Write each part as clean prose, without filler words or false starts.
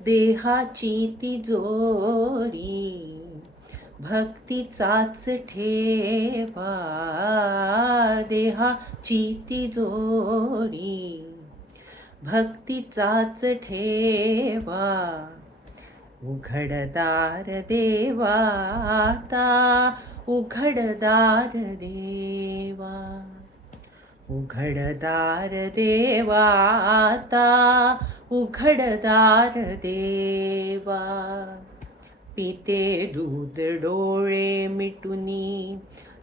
देहाची तिजोरी भक्तीचाच ठेवा. देहाची तिजोरी भक्तीचाच ठेवा. उघडदार देवा आता, उघडदार देवा. उघडदार देवा आता, उघडदार देवा. पिते दूध डोळे मिटुनी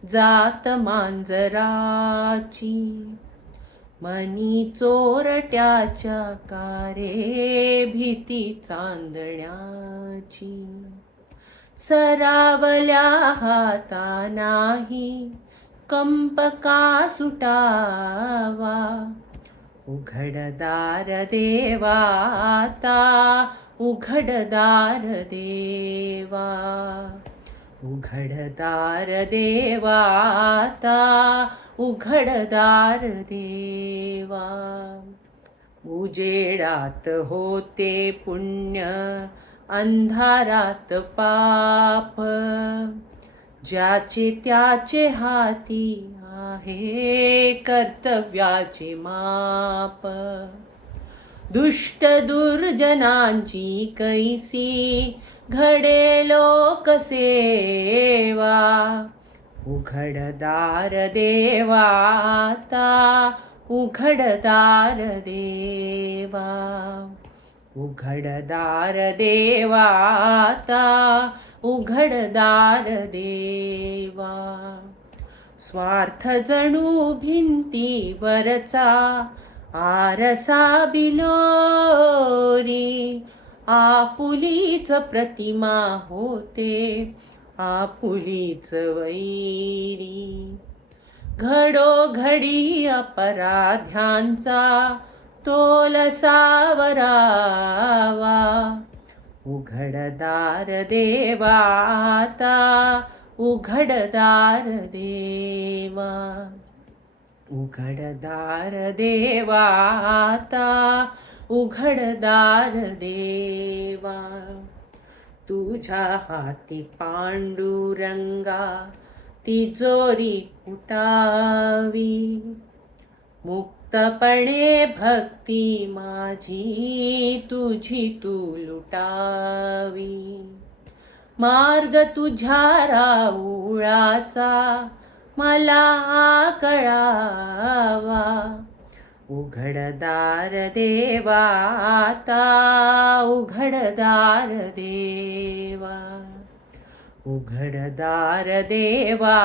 जात मांजराची. मनी चोरट्याच्या कारे भीती चांदण्याची. सरावल्या हाता नाही कंप का सुटावा. उघडदार देवा आता, उघडदार देवा. उघडदार देवा आता, उघडदार देवा. उजेडात होते पुण्य, अंधारात पाप. ज्याचे त्याचे हाती आहे कर्तव्याचे माप. दुष्ट दुर्जनांची कैसी घडे लोकसेवा. उघडदार देवा आता, उघडदार देवा. उघडदार देवा आता, उघडदार देवा. स्वार्थ जणू भिंतीवरचा आरसा बिलोरी. आपुलीच प्रतिमा होते, आपुलीच वैरी. घडोघडी अपराध्यांचा तोल सावरावा. उघडदार देवा आता, उघडदार देवा. उघडदार देवा आता, उघडदार देवा. तुझ्या हाती पांडुरंगा तिजोरी उठावी. मुक्तपणे भक्ती माझी तुझी तू लुटावी. मार्ग तुझ्या राऊळाचा मला कळावा. उघडदार देवा आता, उघडदार देवा. उघडदार देवा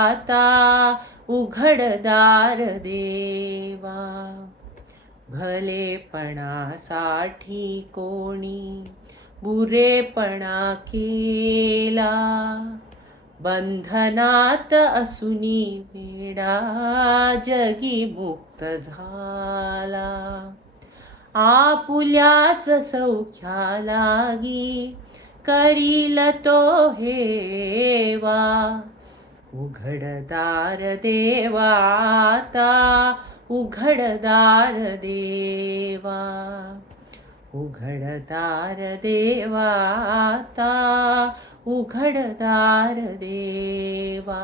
आता, उघडदार देवा. भलेपणासाठी कोणी बुरेपणा केला. बंधनात असुनी वेडा जगी मुक्त झाला. आपुल्याच सौख्या लागी करील तो हेवा. उघडदार देवा आता, उघडदार देवा. उघडदार देवा आता, उघडदार देवा.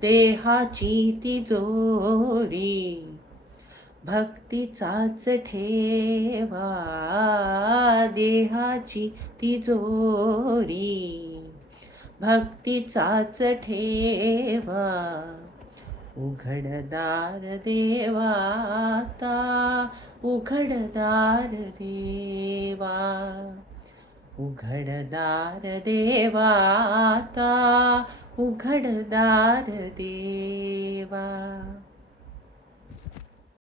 देहाची तिजोरी भक्तीचाच ठेवा. देहाची तिजोरी भक्तीचाच ठेवा. उघडदार देवा आता, उघडदार देवा. उघडदार देवा आता, उघडदार देवा.